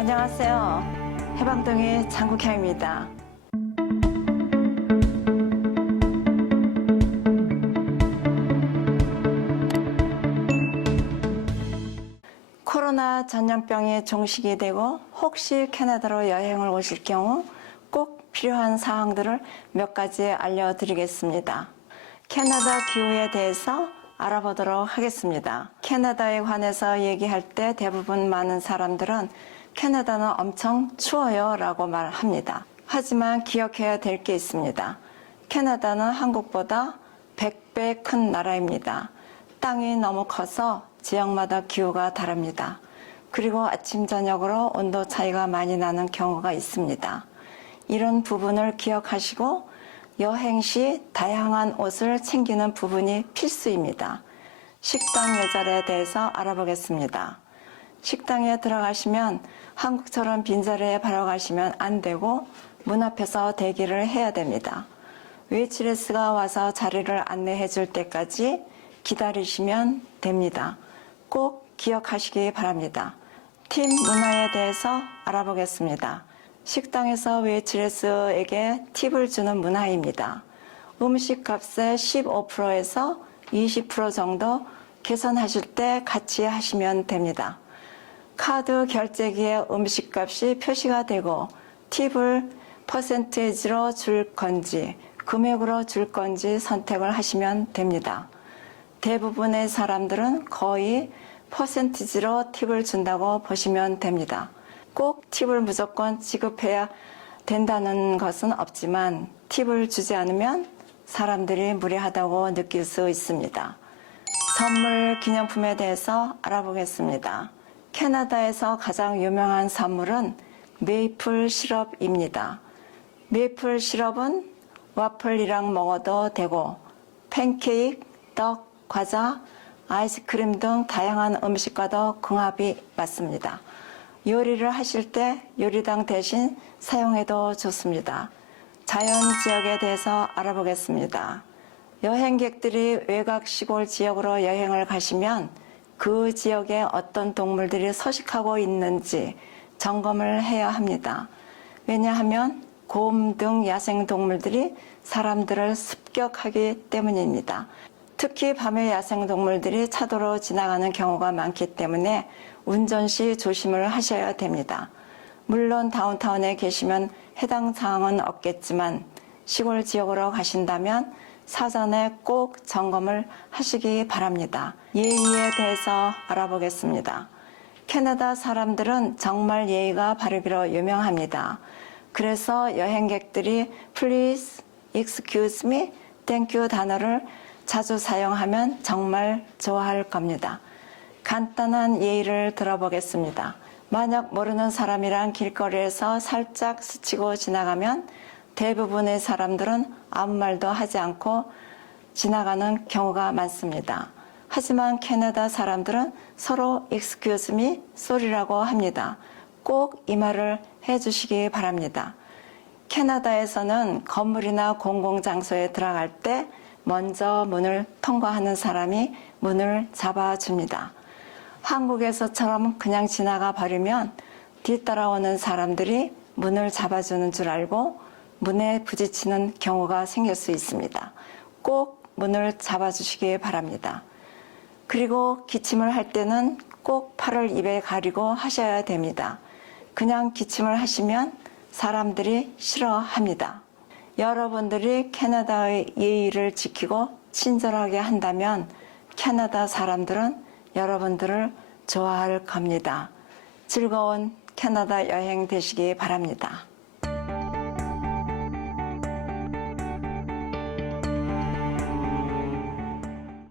안녕하세요. 해방동의 장국향입니다. 코로나 전염병이 종식이 되고 혹시 캐나다로 여행을 오실 경우 꼭 필요한 사항들을 몇 가지 알려드리겠습니다. 캐나다 기후에 대해서 알아보도록 하겠습니다. 캐나다에 관해서 얘기할 때 대부분 많은 사람들은 캐나다는 엄청 추워요 라고 말합니다. 하지만 기억해야 될 게 있습니다. 캐나다는 한국보다 100배 큰 나라입니다. 땅이 너무 커서 지역마다 기후가 다릅니다. 그리고 아침, 저녁으로 온도 차이가 많이 나는 경우가 있습니다. 이런 부분을 기억하시고 여행 시 다양한 옷을 챙기는 부분이 필수입니다. 식당 예절에 대해서 알아보겠습니다. 식당에 들어가시면 한국처럼 빈자리에 바로 가시면 안 되고 문 앞에서 대기를 해야 됩니다. 웨이트레스가 와서 자리를 안내해 줄 때까지 기다리시면 됩니다. 꼭 기억하시기 바랍니다. 팀 문화에 대해서 알아보겠습니다. 식당에서 웨이트레스에게 팁을 주는 문화입니다. 음식 값의 15%에서 20% 정도 계산하실 때 같이 하시면 됩니다. 카드 결제기에 음식 값이 표시가 되고 팁을 퍼센테이지로 줄 건지 금액으로 줄 건지 선택을 하시면 됩니다. 대부분의 사람들은 거의 퍼센티지로 팁을 준다고 보시면 됩니다. 꼭 팁을 무조건 지급해야 된다는 것은 없지만 팁을 주지 않으면 사람들이 무례하다고 느낄 수 있습니다. 선물 기념품에 대해서 알아보겠습니다. 캐나다에서 가장 유명한 선물은 메이플 시럽입니다. 메이플 시럽은 와플이랑 먹어도 되고 팬케이크, 떡, 과자, 아이스크림 등 다양한 음식과도 궁합이 맞습니다. 요리를 하실 때 요리당 대신 사용해도 좋습니다. 자연 지역에 대해서 알아보겠습니다. 여행객들이 외곽 시골 지역으로 여행을 가시면 그 지역에 어떤 동물들이 서식하고 있는지 점검을 해야 합니다. 왜냐하면 곰 등 야생 동물들이 사람들을 습격하기 때문입니다. 특히 밤에 야생 동물들이 차도로 지나가는 경우가 많기 때문에 운전 시 조심을 하셔야 됩니다. 물론 다운타운에 계시면 해당 사항은 없겠지만 시골 지역으로 가신다면 사전에 꼭 점검을 하시기 바랍니다. 예의에 대해서 알아보겠습니다. 캐나다 사람들은 정말 예의가 바르기로 유명합니다. 그래서 여행객들이 please, excuse me, thank you 단어를 자주 사용하면 정말 좋아할 겁니다. 간단한 예의를 들어보겠습니다. 만약 모르는 사람이랑 길거리에서 살짝 스치고 지나가면 대부분의 사람들은 아무 말도 하지 않고 지나가는 경우가 많습니다. 하지만 캐나다 사람들은 서로 excuse me, sorry라고 합니다. 꼭 이 말을 해주시기 바랍니다. 캐나다에서는 건물이나 공공장소에 들어갈 때 먼저 문을 통과하는 사람이 문을 잡아줍니다. 한국에서처럼 그냥 지나가 버리면 뒤따라오는 사람들이 문을 잡아주는 줄 알고 문에 부딪히는 경우가 생길 수 있습니다. 꼭 문을 잡아주시기 바랍니다. 그리고 기침을 할 때는 꼭 팔을 입에 가리고 하셔야 됩니다. 그냥 기침을 하시면 사람들이 싫어합니다. 여러분들이 캐나다의 예의를 지키고 친절하게 한다면 캐나다 사람들은 여러분들을 좋아할 겁니다. 즐거운 캐나다 여행 되시기 바랍니다.